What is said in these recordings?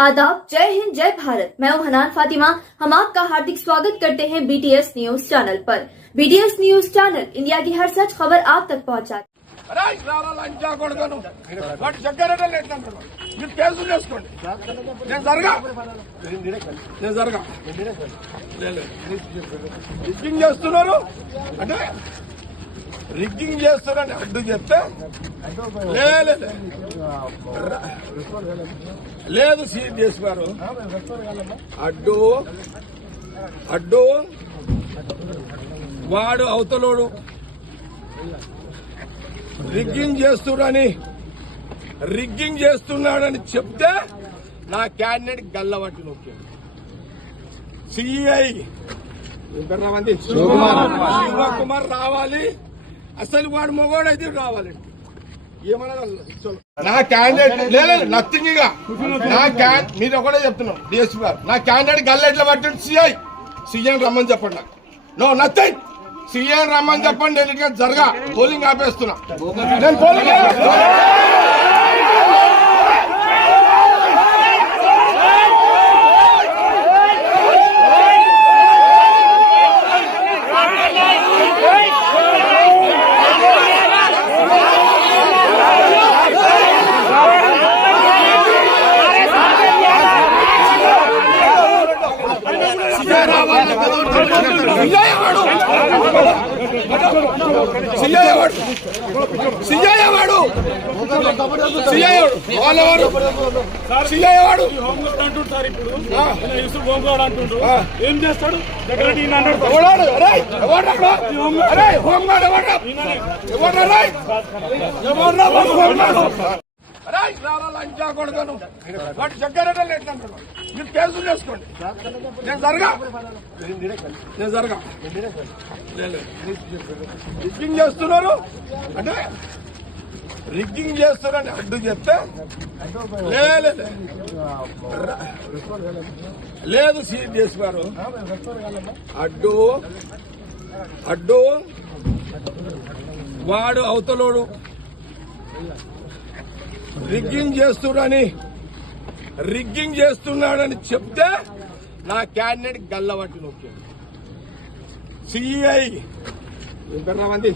आदाब, जय हिंद, जय भारत। मैं हूं हनान फातिमा। हम आपका हार्दिक स्वागत करते हैं बीटीएस न्यूज चैनल पर। बीटीएस न्यूज चैनल इंडिया की हर सच खबर आप तक पहुंचाता రిగ్గింగ్ చేస్తారని అడ్డు చెప్తే లేదు సిఎస్ గారు అడ్డు అడ్డు వాడు అవతలోడు రిగ్గింగ్ చేస్తున్నాడని చెప్తే నా క్యాండిడేట్ గల్లబట్టి నొక్కాడు. సిఐ శివకుమార్ రావాలి, అసలు వాడు మొగోడైతే రావాలండి. ఏమన్నా నా క్యాండిడేట్ లేదు నథింగ్. ఇక నా మీరు ఒకటే చెప్తున్నాం డిఎస్పీ గారు, నా క్యాండిడేట్ గల్ల ఎట్లా పట్టిండు సీఎం రమ్మని చెప్పండి. నాకు నో నథింగ్. సీఎం రమ్మని చెప్పండి. నేను జరగా పోలింగ్ ఆపేస్తున్నా. నేను పోలింగ్ ఏం చేస్తాడు? లంచా కొడతాను వాటి చక్కరటం లేదంటాడు. మీరు కేసులు చేసుకోండి. నేను జరగా రిగ్గింగ్ చేస్తున్నారు అంటే రిగ్గింగ్ చేస్తారని అడ్డు చెప్తే లేదు సిఎస్ గారు అడ్డు అడ్డు వాడు అవతలోడు రిగ్గింగ్ చేస్తున్నాడని చెప్తే నా క్యాండిడేట్ గల్లబట్టి నొక్కాడు. సిఐ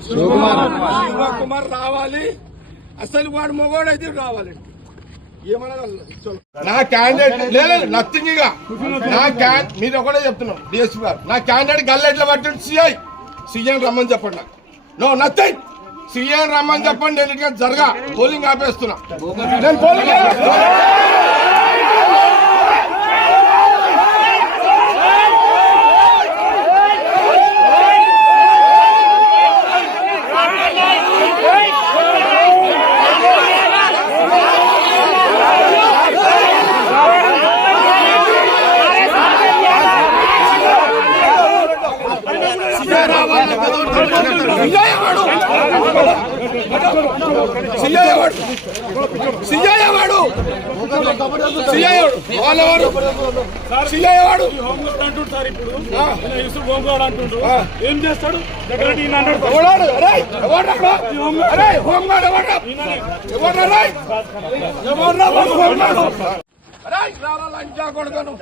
శివకుమార్ రావాలి, అసలు వాడు మొగోడైతే రావాలండి. ఏమన్నా నా క్యాండిడేట్ లేదు నథింగ్. ఇక మీరు ఒకటే చెప్తున్నాం డిఎస్పీ గారు, నా క్యాండిడేట్ గల్ల ఎట్లా పట్టిండు సీఎం రమ్మని చెప్పండి. నాకు నో నథింగ్. సీఎం రమ్మని చెప్పండి. నేను జరగా పోలింగ్ ఆపేస్తున్నా. నేను పోలింగ్ ఏం చేస్తాడు? లంచా కొడతాను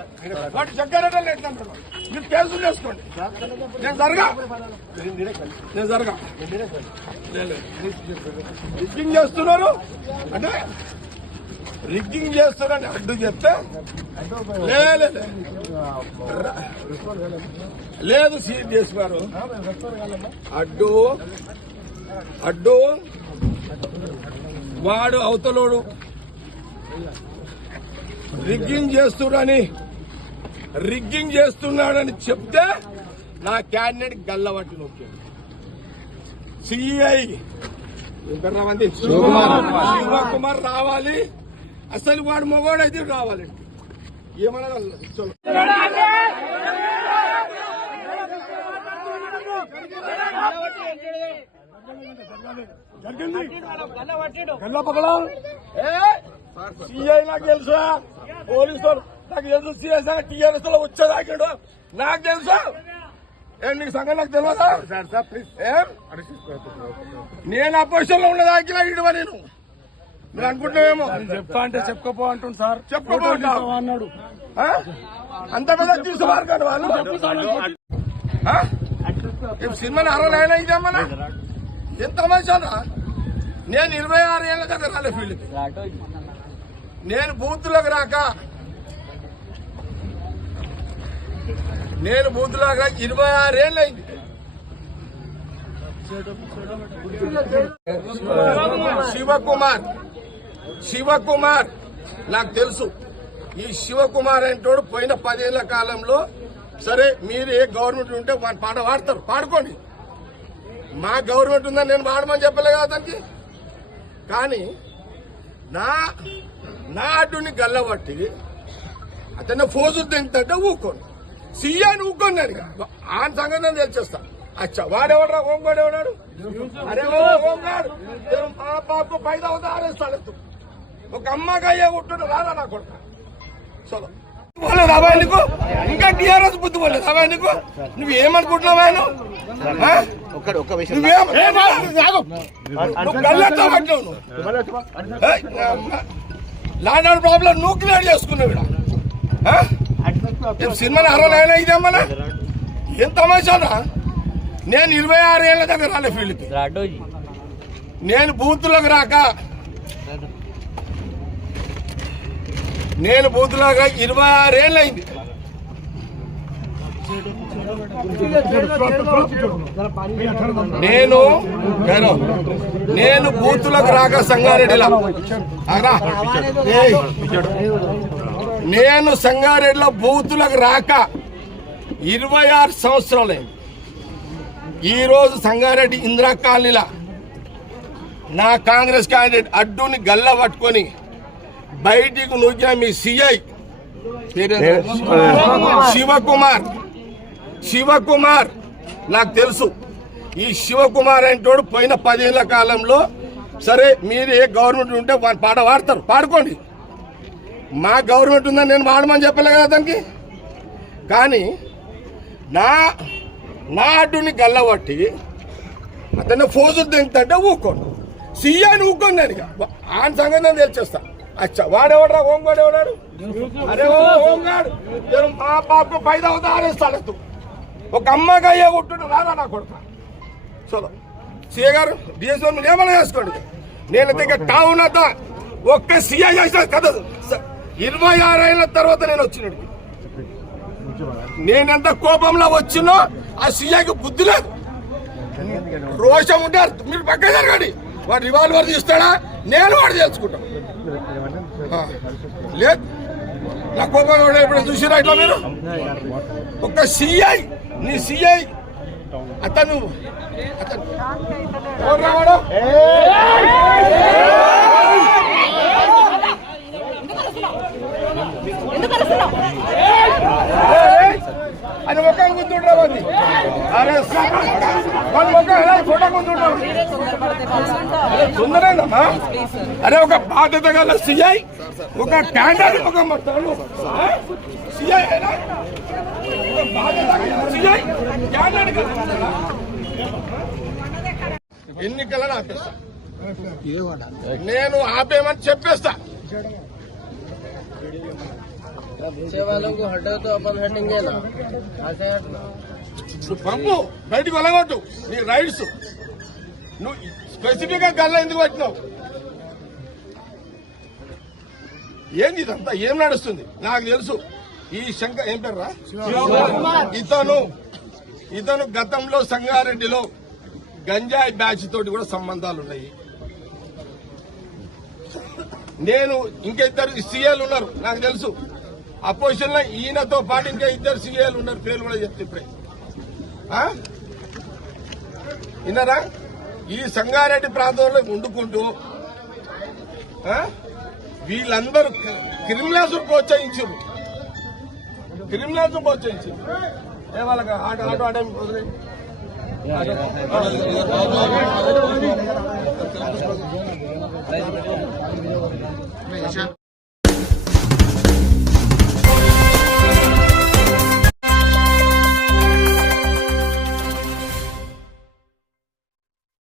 వాటి చక్కరటం లేదంటాడు. మీరు కేసులు చేసుకోండి. నేను జరగా రిగ్గింగ్ చేస్తున్నారు అంటే రిగ్గింగ్ చేస్తారని అడ్డు చెప్తే లేదు సిఎస్ గారు అడ్డు అడ్డు వాడు అవతలోడు రిగ్గింగ్ చేస్తున్నాడని చెప్తే నా క్యాండిడేట్ గల్లబట్టి నొక్కాడు. సిఐ శివకుమార్ రావాలి, అసలు వాడు మొగోడైతే రావాలండి. ఏమన్నా సిఐ నాకు తెలుసా, పోలీసు నాకు తెలుసు. సిఐ టీఆర్ఎస్ లో వచ్చేదాకాడు నాకు తెలుసా. నీకు సంగతి నాకు తెలియదా? నేను అపోజిషన్ లో ఉన్నదాకినా ఇడువ నేను మీరు అనుకుంటున్నామేమో చెప్తా అంటే చెప్పుకోపో అంటుంది సార్. చెప్పుకోపో ఫోటో అంటావు. తీస్తావా అన్నాడు. ఆ? అంత పెద్ద తీసుకోవాలి కదా వాళ్ళు ఆ? ఈ సినిమాని అరవైనా ఇదేమన్నా ఎంత మంచిదా. నేను 26 ఏళ్ళ కదా రాలే ఫీల్డ్కి. నేను బూత్లోకి రాక 26 ఏళ్ళు అయింది. శివకుమార్ నాకు తెలుసు. ఈ శివకుమార్ అంటోడు పోయిన 10 ఏళ్ల కాలంలో సరే మీరు ఏ గవర్నమెంట్ ఉంటే వాడి పాట పాడతారు, పాడుకోండి. మా గవర్నమెంట్ ఉందని నేను పాడమని చెప్పలే కదా అతనికి. కానీ నా అడ్డుని గల్లబట్టి అతన్ని ఫోజులు తింటే ఊకోండి. సీఎని ఊకోండి. నేను ఆయన సంగతి నేను తెలిచేస్తా. అచ్చా వాడెవడరా ఓంగాడు ఎవడాడు? అరే ఓంగాడు మా బాబు 5 అరెస్ట్. ఒక అమ్మగా అయ్యే ఉంటుండే రాదా నా కొడుకు. చలో రావా నీకు ఇంకా టీఆర్ఎస్ బుద్ధి పోలేదు రావా నీకు. నువ్వేమనుకుంటున్నావా? ల్యాండ్ ఆర్డర్ ప్రాబ్లం నువ్వు క్లియర్ చేసుకున్నావు. సినిమాని 60 ఇదేమన్నా ఏం తమాషానా. నేను 26 ఏళ్ళ దగ్గర రాలే ఫీల్డ్కి. నేను బూత్లోకి రాక 26 ఏళ్ళు అయింది. నేను బూత్లోకి రాక సంగారెడ్డిలో బూత్లోకి రాక 26 సంవత్సరాలైంది. ఈ రోజు సంగారెడ్డి ఇందిరా కాలనీలా నా కాంగ్రెస్ క్యాండిడేట్ అడ్డుని గల్ల పట్టుకొని బయటికి నూకిన మీ సిఐ శివకుమార్ నాకు తెలుసు. ఈ శివకుమార్ అంటోడు పోయిన 10 ఏళ్ల కాలంలో సరే మీరు ఏ గవర్నమెంట్ ఉంటే వాడి పాట పాడతారు, పాడుకోండి. మా గవర్నమెంట్ ఉందని నేను పాడమని చెప్పలే కదా అతనికి. కానీ నా అడ్డుని గల్లబట్టి అతన్ని ఫోజులు తింటే ఊకోండి. సీఎని ఊకోండి. నేను ఆయన సంగతి నేను తెలిచేస్తా. అచ్చా వాడెవడరా ఓంగాడు ఎవడాడు? అరే ఓంగాడు మా బాబు 5 అరెస్ట్. ఒక అమ్మగా అయ్యే ఉంటుండే రాదా నా కొడుకు. చలో సీఏ గారు డిఎస్ఓ మీరు ఏమైనా చేసుకోండి. నేనైతే ఇక టౌన్ అంతా ఒక్క సీఐ చేసిన కదా. 26 ఏళ్ళ తర్వాత నేను వచ్చినట్టు. నేనెంత కోపంలో వచ్చినో ఆ సీఐకి బుద్ధి లేదు, రోషం ఉంటే మీరు పక్క జరగండి. వాడు రివాల్వర్ తీస్తాడా నేను వాడు తెలుసుకుంటాం. లేదు నా కోపం ఇప్పుడు చూసిరా ఇట్లా మీరు. ఒక సిఐ నీ సిఐ అతను రావాడు అని ఒక గుంతుండేవాడి. అరే ఫోటో గుంతుండమ్మా. అరే ఒక బాధ్యత గల సిఐ ఒక క్యాండిడేట్ ఒక సిఐ ఎన్నికలను ఆపేస్తా. నేను ఆపేమని చెప్పేస్తా. పంపు బయటకు వెళ్ళగొట్టు నీ రైట్స్. నువ్వు స్పెసిఫిక్ గా గల్ల ఎందుకు వచ్చినావు? ఏంది ఇదంతా? ఏం నడుస్తుంది నాకు తెలుసు. ఈ శంకర్ ఏం పేర్రా ఇతను గతంలో సంగారెడ్డిలో గంజాయి బ్యాచ్ తోటి కూడా సంబంధాలు ఉన్నాయి. నేను ఇంకా 2 సీఏలు ఉన్నారు నాకు తెలుసు. అపోజిషన్ లో ఈయనతో పాటు ఇంకా 2 సీఏలు ఉన్నారు. పేర్లు కూడా చెప్తే ఇప్పుడే విన్నారా? ఈ సంగారెడ్డి ప్రాంతంలో వండుకుంటూ వీళ్ళందరూ క్రిమినల్స్ ప్రోత్సహించారు. ఏ వాళ్ళకి ఆటో వదిలే